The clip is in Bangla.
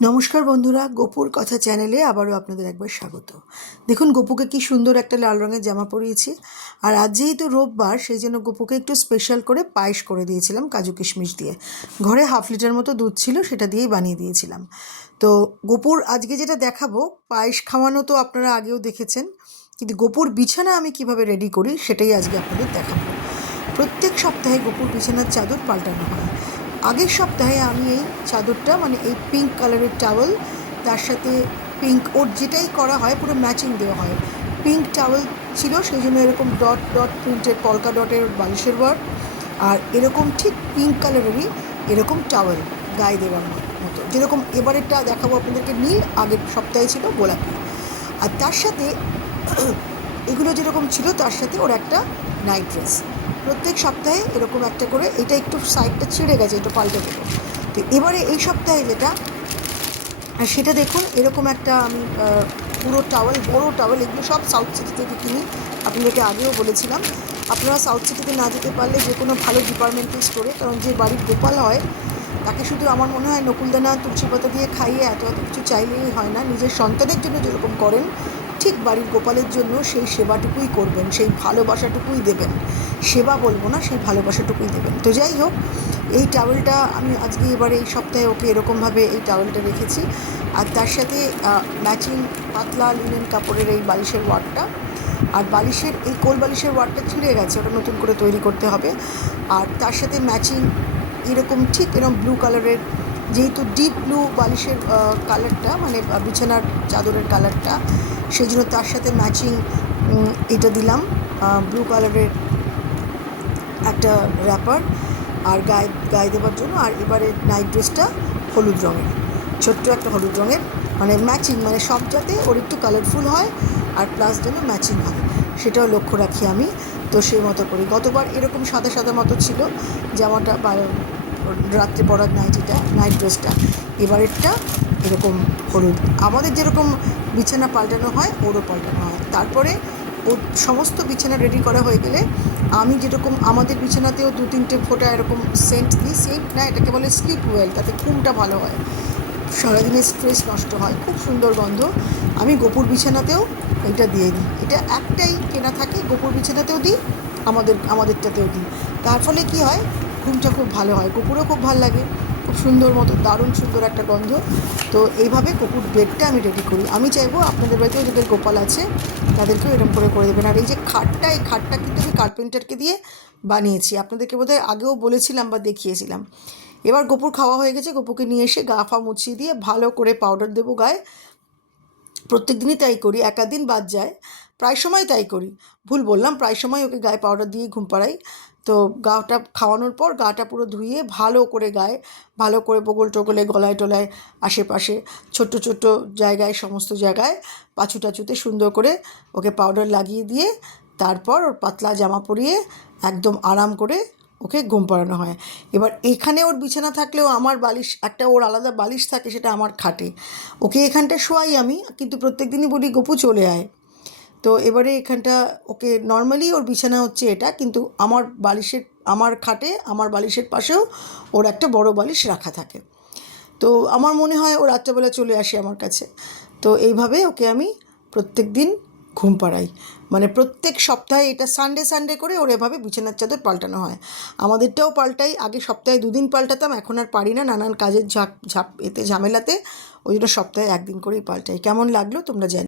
নমস্কার বন্ধুরা, গোপুর কথা চ্যানেলে আবারও আপনাদের একবার স্বাগত। দেখুন, গোপুকে কি সুন্দর একটা লাল রঙের জামা পরিয়েছি। আর আজ যেহেতু রোববার, সেই জন্য গোপুকে একটু স্পেশাল করে পায়েস করে দিয়েছিলাম কাজু কিশমিশ দিয়ে। ঘরে হাফ লিটার মতো দুধ ছিল, সেটা দিয়েই বানিয়ে দিয়েছিলাম। তো গোপুর, আজকে যেটা দেখাবো, পায়েস খাওয়ানো তো আপনারা আগেও দেখেছেন, কিন্তু গোপুর বিছানা আমি কীভাবে রেডি করি, সেটাই আজকে আপনাদের দেখাবো। প্রত্যেক সপ্তাহে গোপুর বিছানার চাদর পাল্টানো হয়। আগের সপ্তাহে আমি এই চাদরটা মানে এই পিঙ্ক কালারের টাওয়েল তার সাথে পিঙ্ক ওর যেটাই করা হয় পুরো ম্যাচিং দেওয়া হয়। পিঙ্ক টাওয়েল ছিল, সেই জন্য এরকম ডট ডট প্রিন্টের পলকা ডটের বালিশের ওয়ার্ক আর এরকম ঠিক পিঙ্ক কালারেরই এরকম টাওয়েল গায়ে দেওয়ার মতো। যেরকম এবারেরটা দেখাবো আপনাদেরকে, নীল, আগের সপ্তাহে ছিল গোলাপি। আর তার সাথে, এগুলো যেরকম ছিল, তার সাথে ওর একটা নাইট ড্রেস প্রত্যেক সপ্তাহে এরকম একটা করে, এটা একটু সাইডটা ছিঁড়ে গেছে এটা পাল্টে দেবো। তো এবারে এই সপ্তাহে যেটা সেটা দেখুন, এরকম একটা আমি পুরো টাওয়েল বড় টাওয়েল এগুলো সব সাউথ সিটি থেকে কিনি। আপনাদেরকে আগেও বলেছিলাম, আপনারা সাউথ সিটিতে না যেতে পারলে যে কোনো ভালো ডিপার্টমেন্টাল স্টোরে কারণ যে বাড়ির গোপাল হয়, তাকে শুধু আমার মনে হয় নকুলদানা তুলসী পাতা দিয়ে খাইয়ে এত এত কিছু চাইলেই হয় না। নিজের সন্তানের জন্য যেরকম করেন ঠিক বাড়ির গোপালের জন্য সেই সেবাটুকুই করবেন, সেই ভালোবাসাটুকুই দেবেন। সেবা বলব না, সেই ভালোবাসাটুকুই দেবেন। তো যাই হোক, এই টাওয়েলটা আমি আজকে এবারে এই সপ্তাহে ওকে এরকমভাবে এই টাওয়েলটা রেখেছি। আর তার সাথে ম্যাচিং পাতলা লিনেন কাপড়ের এই বালিশের ওয়ার্ডটা আর বালিশের, এই কোল বালিশের ওয়ার্ডটা ছিঁড়ে গেছে, ওটা নতুন করে তৈরি করতে হবে। আর তার সাথে ম্যাচিং এরকম ঠিক এরকম ব্লু কালারের যেহেতু ডিপ ব্লু বালিশের কালারটা মানে বিছানার চাদরের কালারটা সেই জন্য তার সাথে ম্যাচিং এটা দিলাম। ব্লু কালারের একটা র্যাপার আর গায়ে গায়ে দেওয়ার জন্য, আর এবারে নাইট ড্রেসটা হলুদ রঙের, ছোট্ট একটা হলুদ রঙের মানে ম্যাচিং মানে সব যাতে ওর একটু কালারফুল হয়, আর প্লাস যেন ম্যাচিং হয়, সেটাও লক্ষ্য রাখি আমি। তো সেই মতো করি। গতবার এরকম সাদা সাদা মতো ছিল জামাটা রাত্রে পরার নাইটিটা নাইট ড্রেসটা এবারেরটা এরকম হলুদ। আমাদের যেরকম বিছানা পাল্টানো হয়, ওরও পাল্টানো হয়। তারপরে ও সমস্ত বিছানা রেডি করা হয়ে গেলে আমি যেরকম আমাদের বিছানাতেও দু তিনটে ফোঁটা এরকম সেন্ট দিই সেন্ট না, এটাকে বলে স্লিপ ওয়েল তাতে ঘুমটা ভালো হয়। সারাদিনের স্ট্রেস নষ্ট হয়, খুব সুন্দর গন্ধ। আমি গোপুর বিছানাতেও এটা দিয়ে দিই। এটা একটাই কেনা থাকে, গোপুর বিছানাতেও দিই, আমাদের, আমাদেরটাতেও দিই। তার ফলে কী হয় ঘুমটা খুব ভালো হয়। কুকুরও খুব ভালো লাগে। খুব সুন্দর মতো, দারুণ সুন্দর একটা গন্ধ। তো এইভাবে কুকুর বেডটা আমি রেডি করি। আমি চাইব আপনাদের বাড়িতেও যাদের গোপাল আছে, তাদেরকেও এরকম করে করে দেবেন। আর এই যে খাটটা, এই খাটটা কিন্তু আমি কার্পেন্টারকে দিয়ে বানিয়েছি। আপনাদেরকে বোধহয় আগেও বলেছিলাম বা দেখিয়েছিলাম। এবার গোপুর খাওয়া হয়ে গেছে। গোপুকে নিয়ে এসে গা ফা মুছিয়ে দিয়ে ভালো করে পাউডার দেবো গায়ে। প্রত্যেক দিনই তাই করি। একাদিন বাদ যায়। প্রায় সময় তাই করি। ভুল বললাম, প্রায় সময় ওকে গায়ে পাউডার দিয়ে ঘুম পাড়াই। তো গাটা খাওয়ানোর পর গাটা পুরো ধুয়ে ভালো করে গায়ে, ভালো করে বগল টগলে গলায় টলায় আশেপাশে ছোট্ট ছোট্ট জায়গায়, সমস্ত জায়গায় পাছু টাছুতে সুন্দর করে ওকে পাউডার লাগিয়ে দিয়ে তারপর ওর পাতলা জামা পরিয়ে একদম আরাম করে ওকে ঘুম পাড়ানো হয়। এবার এখানে ওর বিছানা থাকলেও আমার বালিশ, একটা ওর আলাদা বালিশ থাকে সেটা আমার খাটে। ওকে এখানটা শোয়াই আমি, কিন্তু প্রত্যেক দিনই বলি, গপু চলে আয়। তো এবারে এখানটা, ওকে নর্মালি ওর বিছানা হচ্ছে এটা, কিন্তু আমার বালিশের, আমার খাটে, আমার বালিশের পাশেও ওর একটা বড় বালিশ রাখা থাকে। তো আমার মনে হয় ও রাত্রেবেলা চলে আসে আমার কাছে। তো এইভাবে ওকে আমি প্রত্যেক দিন ঘুম পাড়াই। মানে প্রত্যেক সপ্তাহে এটা সানডে সানডে করে ওর এভাবে বিছানার চাদর পাল্টানো হয়। আমাদেরটাও পাল্টাই, আগে সপ্তাহে দুদিন পাল্টাতাম, এখন আর পারি না, নানান কাজের ঝাপ, ঝাঁপ, এতে, ঝামেলাতে ওই জন্য সপ্তাহে একদিন করেই পাল্টাই। কেমন লাগল তোমরা জানি